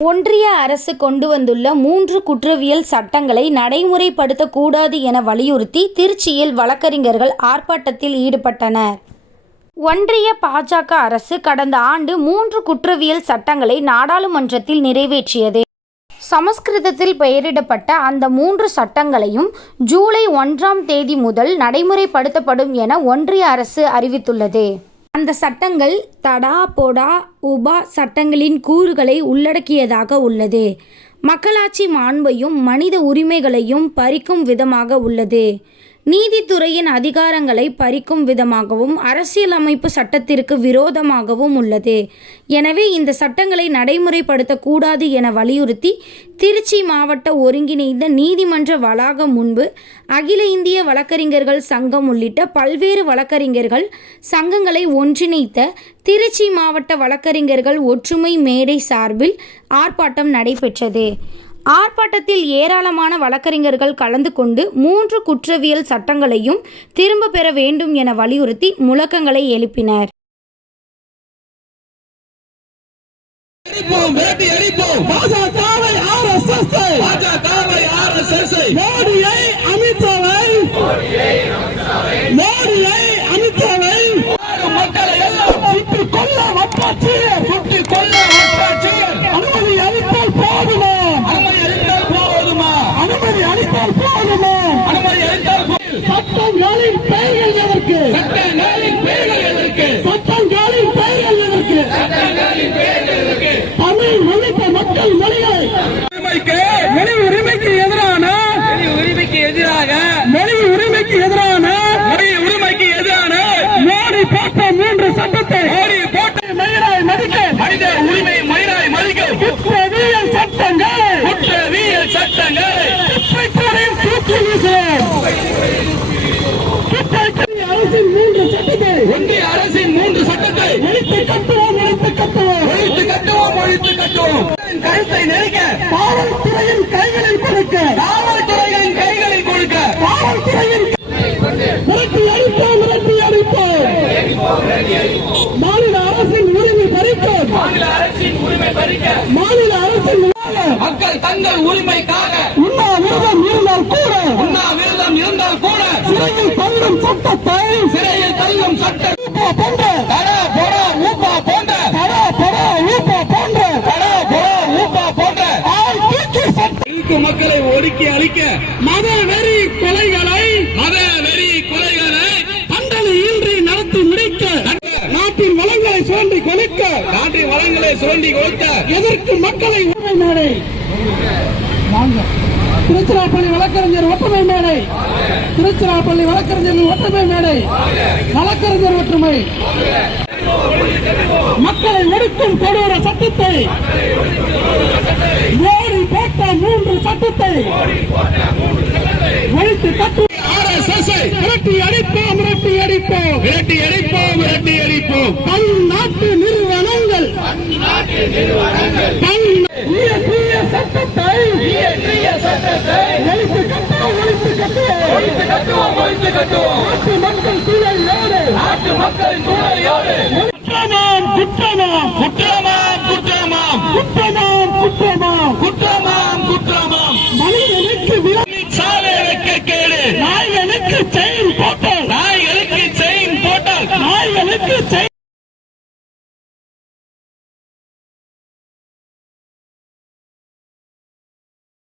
ஒன்றிய அரசு கொண்டு வந்துள்ள 3 குற்றவியல் சட்டங்களை நடைமுறைப்படுத்தக்கூடாது என வலியுறுத்தி திருச்சியில் வழக்கறிஞர்கள் ஆர்ப்பாட்டத்தில் ஈடுபட்டனர். ஒன்றிய பாஜக அரசு கடந்த ஆண்டு 3 குற்றவியல் சட்டங்களை நாடாளுமன்றத்தில் நிறைவேற்றியது. சமஸ்கிருதத்தில் பெயரிடப்பட்ட அந்த 3 சட்டங்களையும் ஜூலை 1ஆம் தேதி முதல் நடைமுறைப்படுத்தப்படும் என ஒன்றிய அரசு அறிவித்துள்ளது. அந்த சட்டங்கள் தடா பொடா உபா சட்டங்களின் கூறுகளை உள்ளடக்கியதாக உள்ளது. மக்களாட்சி மாண்பையும் மனித உரிமைகளையும் பறிக்கும் விதமாக உள்ளது. நீதித்துறையின் அதிகாரங்களை பறிக்கும் விதமாகவும் அரசியலமைப்பு சட்டத்திற்கு விரோதமாகவும் உள்ளது. எனவே இந்த சட்டங்களை நடைமுறைப்படுத்தக்கூடாது என வலியுறுத்தி திருச்சி மாவட்ட ஒருங்கிணைந்த நீதிமன்ற வளாகம் முன்பு அகில இந்திய வழக்கறிஞர்கள் சங்கம் உள்ளிட்ட பல்வேறு வழக்கறிஞர்கள் சங்கங்களை ஒன்றிணைத்த திருச்சி மாவட்ட வழக்கறிஞர்கள் ஒற்றுமை மேடை சார்பில் ஆர்ப்பாட்டம் நடைபெற்றது. ஆர்ப்பாட்டத்தில் ஏராளமான வழக்கறிஞர்கள் கலந்து கொண்டு 3 குற்றவியல் சட்டங்களையும் திரும்ப பெற வேண்டும் என வலியுறுத்தி முழக்கங்களை எழுப்பினர். சட்டங்களின் பெயர்கள் எதற்கு? சட்டங்களின் பெயர்கள் எதற்கு? சட்டங்களின் பெயர்கள் எதற்கு? சட்டங்களின் பெயர்கள் எதற்கு? தமிழ் மொழித்த மக்கள் மொழிகளை மொழி உரிமைக்கு எதிரான மோடி போட்ட 3 சட்டத்தை மயிராய் மதிக்க மனித உரிமை மயிராய் மதிக்க குற்றவியல் சட்டங்கள் தூக்கி வீசுகிறோம். ஒன்றிய அரசின் 3 சட்டத்தை ஒழித்து கட்டுவோம். கருத்தை நெருக்க காவல்துறையின் கைகளில் கொடுக்க மிரட்டி அடிப்போம். மாநில அரசின் உரிமை பறிக்கும். மாநில அரசின் மக்கள் தங்கள் உரிமைக்காக உண்ணாவிரதம் இருந்தால் கூட சிறையில் தள்ளும் சட்டத்தை மக்களை ஒடுக்கி அழிக்க மத வெறி கொலைகளை தண்டனை இன்றி நடத்தி முடிக்க நாட்டின் வளங்களை சுரண்டி கொடுக்க எதற்கு மக்களை ஒற்றுமை மேடை திருச்சிராப்பள்ளி வழக்கறிஞர் ஒற்றுமை மேடை வழக்கறிஞர் ஒற்றுமை மக்களை ஒடுக்கும் கொடூர சட்டத்தை மோடி போட்ட 3 சட்டத்தை ஒழித்து கட்டு மிரட்டி அடிப்போம். பன்னாட்டு நிறுவனங்கள் சட்டத்தை ஒழித்து கட்டுவோம். நாட்டு மக்கள் சூழலியோடு குற்றமாம் மனிதனுக்கு சாலை வைக்க கேடு நாய்களுக்கு செயின் போட்டால்